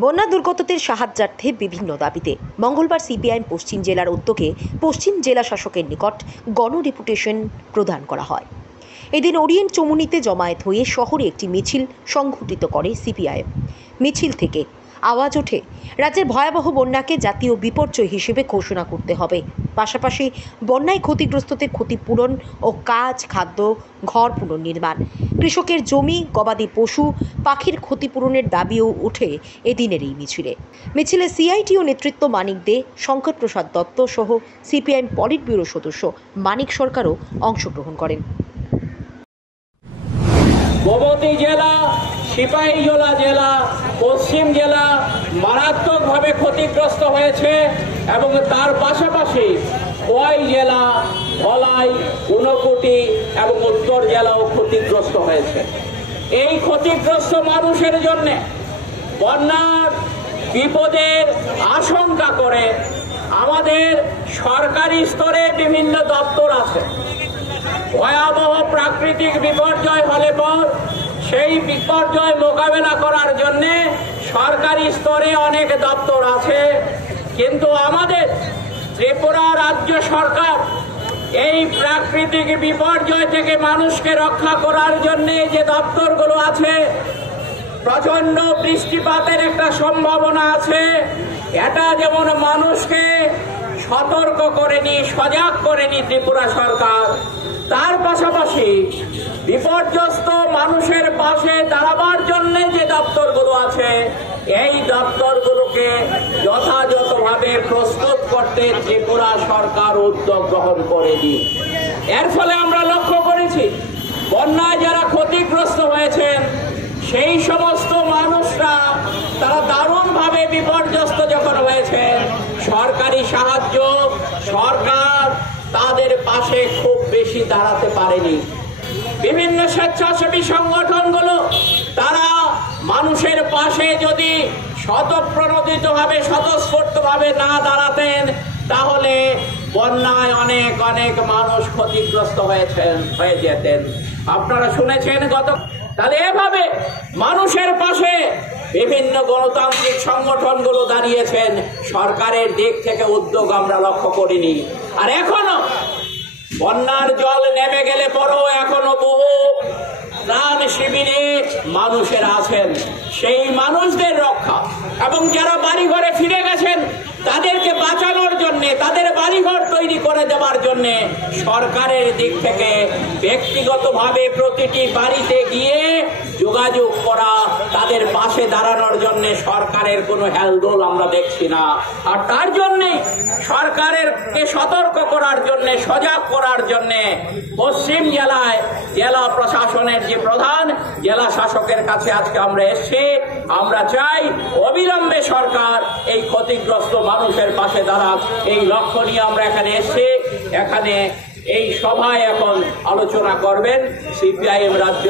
বন্যা দুর্গতদের সাহায্যার্থে বিভিন্ন দাবিতে মঙ্গলবার সিপিআইএম পশ্চিম জেলার উদ্যোগে পশ্চিম জেলা শাসকের নিকট গণডেপুটেশন প্রদান করা হয়। এদিন ওরিয়েন্ট চমুনিতে জমায়েত হয়ে শহরে একটি মিছিল সংঘটিত করে সিপিআইএম। মিছিল থেকে আওয়াজ ওঠে, রাজ্যের ভয়াবহ বন্যাকে জাতীয় বিপর্যয় হিসেবে ঘোষণা করতে হবে, পাশাপাশি বন্যায় ক্ষতিগ্রস্তদের ক্ষতিপূরণ ও কাজ, খাদ্য, ঘর পুনর্নির্মাণ, কৃষকের জমি, গবাদি পশু, পাখির ক্ষতিপূরণের দাবিও ওঠে এদিনের এই মিছিলে সিআইটিও নেতৃত্ব মানিক দে, শঙ্কর প্রসাদ দত্ত সহ সিপিআইএম পলিট ব্যুরো সদস্য মানিক সরকারও অংশগ্রহণ করেন। গোমতী জেলা, সিপাহীজলা জেলা, পশ্চিম জেলা মারাত্মকভাবে ক্ষতিগ্রস্ত হয়েছে এবং তার পাশাপাশি খোয়াই জেলা, ধলাই, ঊনকোটি এবং উত্তর জেলাও ক্ষতিগ্রস্ত হয়েছে। এই ক্ষতিগ্রস্ত মানুষের জন্য বন্যার বিপদের আশঙ্কা করে আমাদের সরকারি স্তরে বিভিন্ন দপ্তর আছে। ভয়াবহ প্রাকৃতিক বিপর্যয় হলে পর সেই বিপর্যয় মোকাবেলা করার জন্য সরকারি স্তরে অনেক দপ্তর আছে, কিন্তু আমাদের ত্রিপুরা রাজ্য সরকার এই প্রাকৃতিক বিপর্যয় থেকে মানুষকে রক্ষা করার জন্য যে দপ্তরগুলো আছে, প্রচন্ড বৃষ্টিপাতের একটা সম্ভাবনা আছে, এটা যেমন মানুষকে সতর্ক করেনি, সজাগ করেনি ত্রিপুরা সরকার, তার পাশাপাশি বিপর্যস্ত মানুষের পাশে দাঁড়াবার জন্য যে দপ্তরগুলো আছে, এই দপ্তরগুলোকে যথাযথভাবে প্রস্তুত করতে ত্রিপুরা সরকার উদ্যোগ গ্রহণ করেনি। এর ফলে আমরা লক্ষ্য করেছি বন্যায় যারা ক্ষতিগ্রস্ত হয়েছেন সেই সমস্ত মানুষরা তারা দারুণভাবে বিপর্যস্ত যখন হয়েছেন, সরকারি সাহায্য সরকার তাদের পাশে খুব বেশি দাঁড়াতে পারেনি। বিভিন্ন স্বেচ্ছাসেবী সংগঠনগুলো তারা মানুষের পাশে যদি স্বতঃপ্রণোদিতভাবে স্বতঃস্ফূর্তভাবে না দাঁড়াতেন তাহলে বন্যায় অনেক অনেক মানুষ ক্ষতিগ্রস্ত হয়ে যেতেন। আপনারা শুনেছেন তাহলে এভাবে মানুষের পাশে বিভিন্ন গণতান্ত্রিক সংগঠনগুলো দাঁড়িয়েছেন, সরকারের দিক থেকে উদ্যোগ আমরা লক্ষ্য করিনি। আর এখনো বন্যার জল নেমে গেলে পরও এখনো বহু ত্রাণ শিবিরে মানুষেরা আছেন। সেই মানুষদের রক্ষা এবং যারা বাড়িঘরে ফিরে গেছেন তাদেরকে বাঁচানোর জন্য, তাদের বাড়িঘর তৈরি করে দেওয়ার জন্য সরকারের দিক থেকে ব্যক্তিগতভাবে প্রতিটি বাড়িতে গিয়ে যোগাযোগ করা, তাদের পাশে দাঁড়ানোর জন্য সরকারের কোনো হেলদোল আমরা দেখছি না। আর তার জন্যে সরকারকে সতর্ক করার জন্য, সজাগ করার জন্য পশ্চিম জেলায় জেলা প্রশাসনের যে প্রধান জেলা শাসকের কাছে আজকে আমরা এসেছি। আমরা চাই অবিলম্বে সরকার এই ক্ষতিগ্রস্ত মানুষের পাশে দাঁড়াক, এই লক্ষ্য নিয়ে আমরা এখানে এসেছি। এখানে এই সভায় এখন আলোচনা করবেন সিপিআইএম রাজ্য